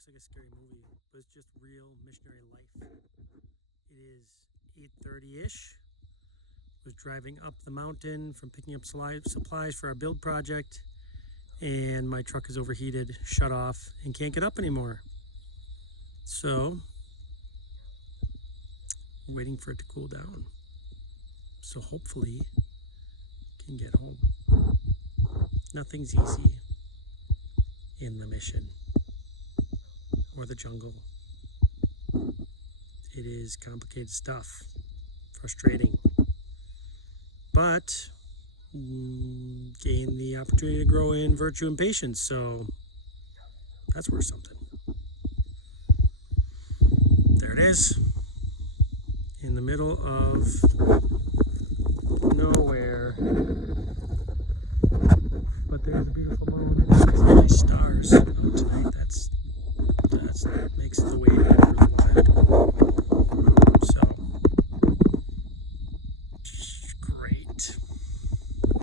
looks like a scary movie, but it's just real missionary life. It is 8:30-ish. Was driving up the mountain from picking up supplies for our build project, and my truck is overheated, shut off, and can't get up anymore. So, waiting for it to cool down. So hopefully, can get home. Nothing's easy in the mission or the jungle. It is complicated stuff, frustrating, but gain the opportunity to grow in virtue and patience, so that's worth something. There it is, in the middle of nowhere, but there's a beautiful moon and nice stars out tonight. That makes the wait